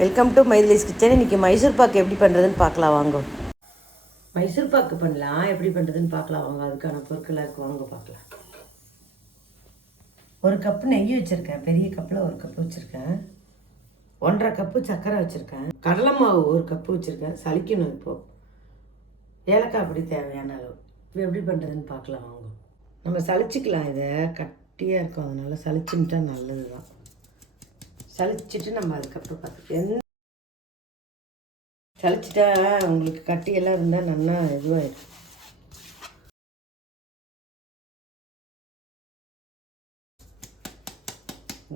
Welcome to மைதிலிஸ் kitchen. இன்றைக்கி மைசூர் பாக்கு எப்படி பண்ணுறதுன்னு பார்க்கலாம் வாங்க. மைசூர் பாக்கு பண்ணலாம், எப்படி பண்ணுறதுன்னு பார்க்கலாம் வாங்க. அதுக்கான பொருட்களாக இருக்கு, வாங்க பார்க்கலாம். ஒரு கப்பு நெய் வச்சுருக்கேன், பெரிய கப்பில் ஒரு கப்பு வச்சுருக்கேன். 1.5 கப்பு சர்க்கரை வச்சுருக்கேன். கடலை மாவு 1 கப்பு வச்சுருக்கேன், சலிக்கணும். இப்போது ஏலக்காய் அப்படி தேவையான அளவு. இப்போ எப்படி பண்ணுறதுன்னு பார்க்கலாம் வாங்க. நம்ம சலிச்சிக்கலாம், இதை கட்டியாக இருக்கும், அதனால் சலிச்சுட்டா நல்லது தான். சலிச்சிட்டு நம்ம அதுக்கப்புறம் பார்த்துக்கலாம். சலிச்சிட்டா உங்களுக்கு கட்டியெல்லாம் இருந்தால் நல்லா இதுவாகிடும்.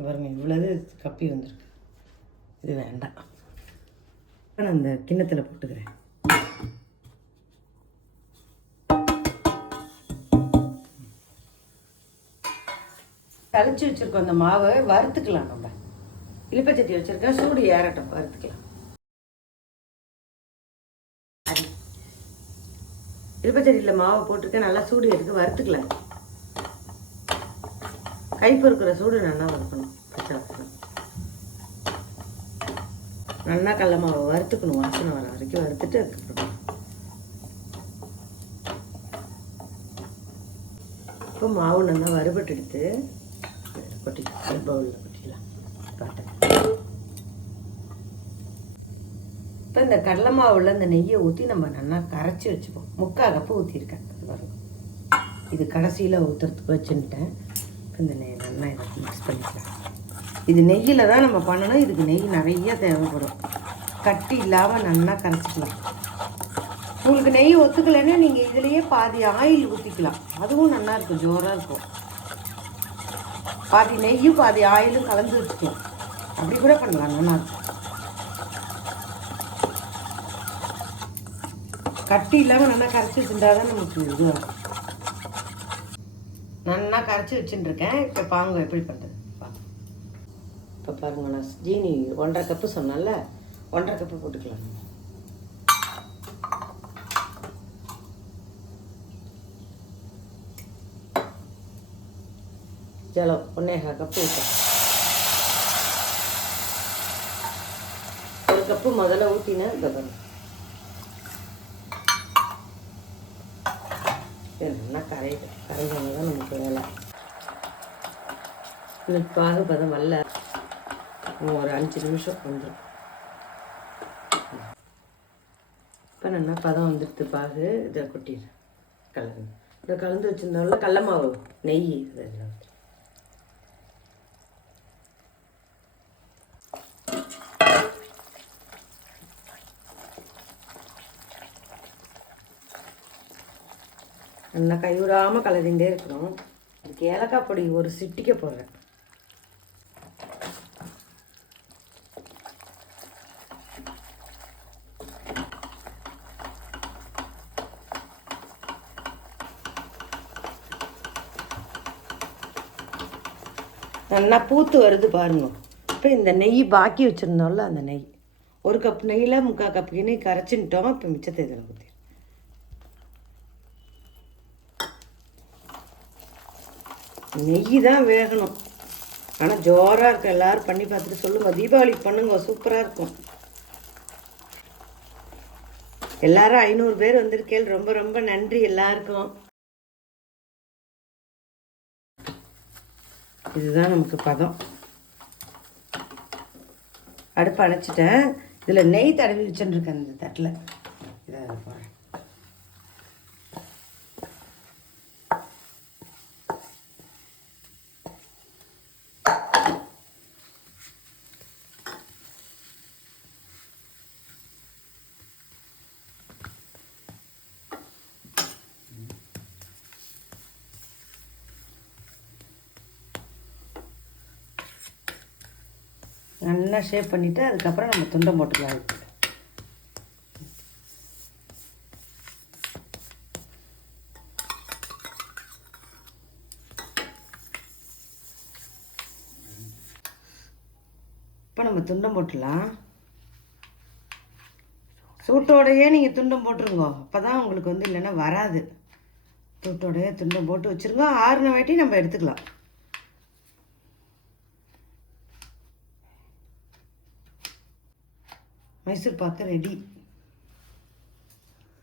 பாருங்க, இவ்வளவு கப்பி வந்துருக்கு. இது வேண்டாம், நான் அந்த கிண்ணத்தில் போட்டுக்கிறேன். சலிச்சு வச்சுருக்கோம். அந்த மாவை வறுத்துக்கலாம். நம்ம இழுப்பச்சட்டி வச்சுருக்கேன், சூடு ஏறட்டும், வறுத்துக்கலாம். இழுப்பச்சட்டியில் மாவை போட்டுருக்கேன், நல்லா சூடு எடுத்து வறுத்துக்கலாம். கை பொறுக்கிற சூடு நல்லா வறுக்கணும். பச்சை வறுக்கணும், நல்லா கடல மாவை வறுத்துக்கணும், வாசனை வர வரைக்கும் வறுத்துட்டு அதுக்கப்புறம் இப்போ மாவு நல்லா வறுபட்டு எடுத்து கொட்டிக்கலாம். பவுலில் கொட்டிக்கலாம். காட்டேன். இப்போ இந்த கடலை மாவுல இந்த நெய்யை ஊற்றி நம்ம நல்லா கரைச்சி வச்சுப்போம். 3/4 கப்பு ஊற்றிருக்கேன். அது வரும். இது கடைசியில் ஊற்றுறதுக்கு வச்சுன்ட்டேன். இந்த நெய் நல்லா இதை மிக்ஸ் பண்ணிக்கலாம். இது நெய்யில் தான் நம்ம பண்ணணும். இதுக்கு நெய் நிறைய தேவைப்படும். கட்டி இல்லாமல் நல்லா கரைச்சிக்கலாம். உங்களுக்கு நெய் ஒத்துக்கலைன்னா நீங்கள் இதுலேயே பாதி ஆயில் ஊற்றிக்கலாம். அதுவும் நல்லா இருக்கும், ஜோராக இருக்கும். பாதி நெய்யும் பாதி ஆயிலும் கலந்து வச்சுக்கலாம். அப்படி கூட பண்ணலாம், நல்லாயிருக்கும். கட்டி இல்லாமல் நல்லா கரைச்சி வச்சுருந்தா தான் நமக்கு இதுவாகும். நல்லா கரைச்சி வச்சுட்டுருக்கேன். இப்போ பாருங்க எப்படி பண்ணுறது. இப்போ பாருங்க, நான் ஜீனி 1.5 கப்பு சொன்னால 1.5 கப்பு போட்டுக்கலாம். ஜலம் 1.25 கப்பு ஊற்றலாம். 1 கப்பு முதல்ல ஊற்றினேன். இந்த பாருங்க, நல்லா கரைஞ்சாங்க தான் நமக்கு வேலை. இன்னைக்கு பாகு பதம் வரல, ஒரு 5 நிமிஷம் வந்துடும். இப்போ நல்லா பதம் வந்துடுது பாகு. இதை கொட்டிடுறேன். கலந்து இதை கலந்து வச்சுருந்தாலும் கடல மாவு நெய் இதெல்லாம் நல்லா கைவிடாமல் கலரிண்டே இருக்கணும். அதுக்கு ஏலக்காய் பொடி ஒரு சிட்டிக்க போடுறேன். நல்லா பூத்து வருது பாருங்க. இப்போ இந்த நெய் பாக்கி வச்சுருந்தோம்ல, அந்த நெய் 1 கப் நெய்யில் 3/4 கப்பு நெய் கரைச்சின்ட்டோம். இப்போ மிச்சத்தை இதில் ஊற்றி நெய் தான் வேகணும். ஆனால் ஜோராக இருக்கும். எல்லோரும் பண்ணி பார்த்துட்டு சொல்லுங்கள். தீபாவளிக்கு பண்ணுங்க, சூப்பராக இருக்கும். எல்லாரும் 500 பேர் வந்திருக்கேன். ரொம்ப ரொம்ப நன்றி எல்லாருக்கும். இதுதான் நமக்கு பதம். அடுப்பு அணைச்சிட்டேன். இதில் நெய் தடவி வச்சுருக்கேன் இந்த தட்டில். இதை போகிறேன். நல்லா ஷேப் பண்ணிவிட்டு அதுக்கப்புறம் நம்ம துண்டை போட்டுக்கலாம். இப்போ நம்ம துண்டம் போட்டுடலாம். சூட்டோடையே நீங்கள் துண்டம் போட்டுருங்க, அப்போ தான் உங்களுக்கு வந்து இல்லைன்னா வராது. சூட்டோடையே துண்டம் போட்டு வச்சுருங்க. 6 வாட்டி நம்ம எடுத்துக்கலாம். மைசூர் பாக்கு ரெடி.